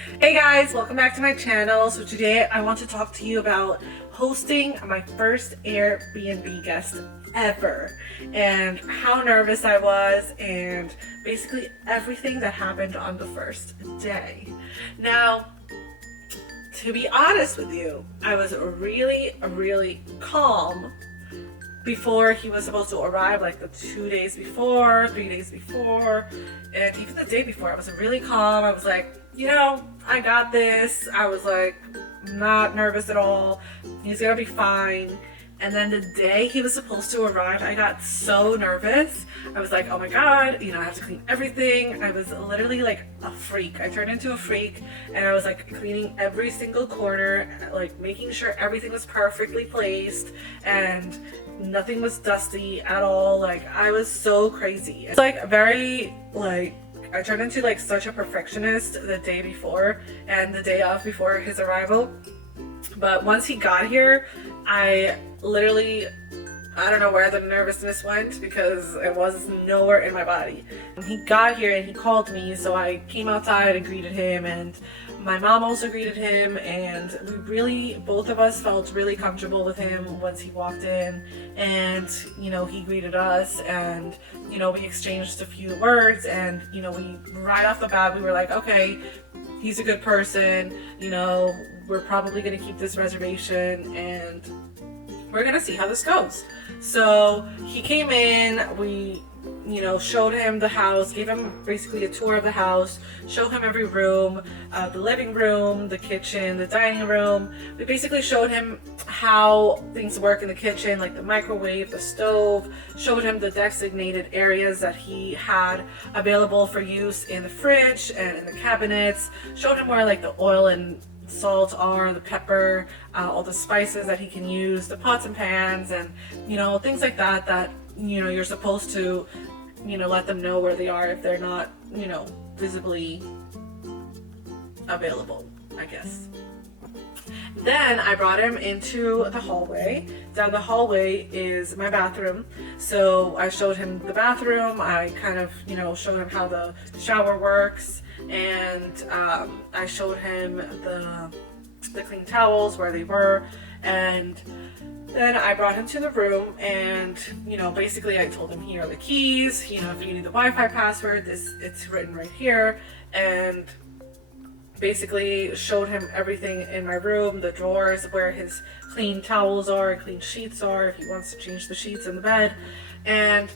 Hey guys, welcome back to my channel. So today I want to talk to you about hosting my first Airbnb guest ever and how nervous I was and basically everything that happened on the first day. Now, to be honest with you, I was really calm before he was supposed to arrive, like the 2 days before, 3 days before, and even the day before. I was really calm. I was like, I got this. I was like, not nervous at all. He's gonna be fine. And then the day he was supposed to arrive, I got so nervous. I was like, oh my God, I have to clean everything. I was literally like a freak. I turned into a freak and I was like cleaning every single corner, like making sure everything was perfectly placed and nothing was dusty at all. Like I was so crazy. It's like I turned into like such a perfectionist the day before and the day of before his arrival. But once he got here, I don't know where the nervousness went because it was nowhere in my body. He got here and he called me, so I came outside and greeted him, and my mom also greeted him, and both of us felt really comfortable with him once he walked in, and he greeted us, and we exchanged a few words, and we right off the bat we were like, okay, he's a good person, we're probably going to keep this reservation and we're going to see how this goes. So he came in, we showed him the house, gave him basically a tour of the house, showed him every room, the living room, the kitchen, the dining room. We basically showed him how things work in the kitchen, like the microwave, the stove, showed him the designated areas that he had available for use in the fridge and in the cabinets, showed him where like the oil and salt are, the pepper, all the spices that he can use, the pots and pans, and things like that you're supposed to let them know where they are if they're not visibly available, I guess. Then I brought him into the hallway. Down the hallway is my bathroom. So I showed him the bathroom. I kind of, showed him how the shower works. And I showed him the clean towels, where they were. And then I brought him to the room and, basically I told him, here are the keys. If you need the Wi-Fi password, it's written right here. And basically showed him everything in my room, the drawers where his clean towels are, clean sheets are, if he wants to change the sheets in the bed. And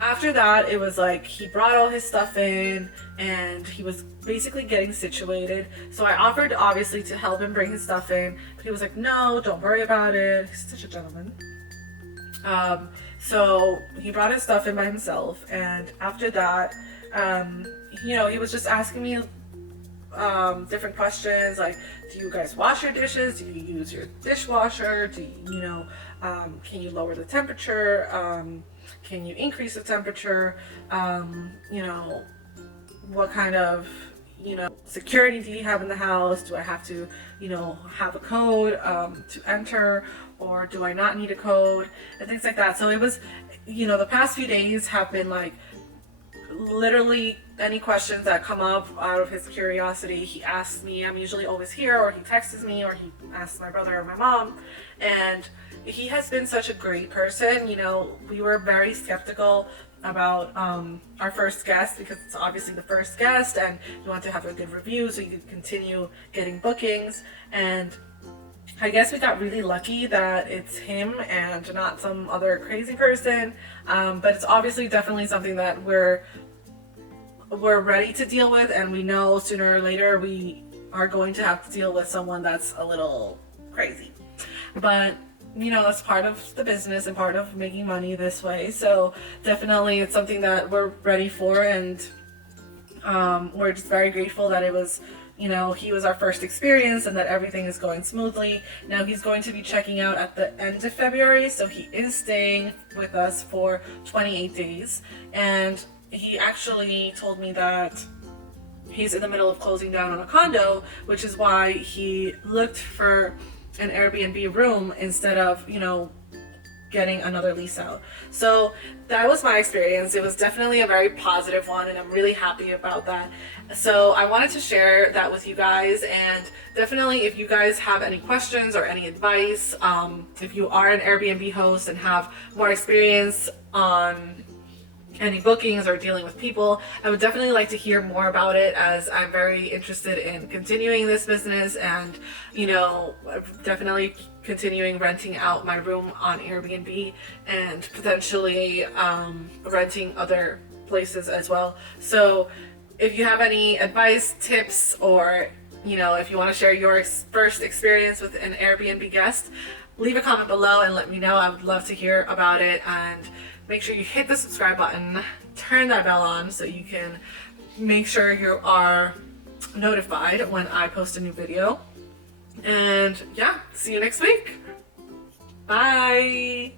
after that, it was like he brought all his stuff in and he was basically getting situated. So I offered obviously to help him bring his stuff in, but he was like, no, don't worry about it. He's such a gentleman. So he brought his stuff in by himself, and after that, he was just asking me different questions like, do you guys wash your dishes? Do you use your dishwasher? Do you, can you lower the temperature? Can you increase the temperature? What kind of, security do you have in the house? Do I have to, have a code to enter, or do I not need a code? And things like that. So it was, the past few days have been like, literally any questions that come up out of his curiosity, he asks me. I'm usually always here, or he texts me, or he asks my brother or my mom. And he has been such a great person. We were very skeptical about our first guest because it's obviously the first guest and you want to have a good review so you can continue getting bookings. And I guess we got really lucky that it's him and not some other crazy person, but it's obviously definitely something that we're ready to deal with, and we know sooner or later we are going to have to deal with someone that's a little crazy. But that's part of the business and part of making money this way. So definitely it's something that we're ready for, and we're just very grateful that it was, he was our first experience and that everything is going smoothly. Now he's going to be checking out at the end of February, so he is staying with us for 28 days. And he actually told me that he's in the middle of closing down on a condo, which is why he looked for an Airbnb room instead of, getting another lease out. So that was my experience. It was definitely a very positive one, and I'm really happy about that. So I wanted to share that with you guys, and definitely if you guys have any questions or any advice, if you are an Airbnb host and have more experience on any bookings or dealing with people, I would definitely like to hear more about it, as I'm very interested in continuing this business and, you know, definitely continuing renting out my room on Airbnb and potentially renting other places as well. So if you have any advice, tips, or, you know, if you want to share your first experience with an Airbnb guest, leave a comment below and let me know. I would love to hear about it. And make sure you hit the subscribe button, turn that bell on so you can make sure you are notified when I post a new video. And yeah, see you next week. Bye.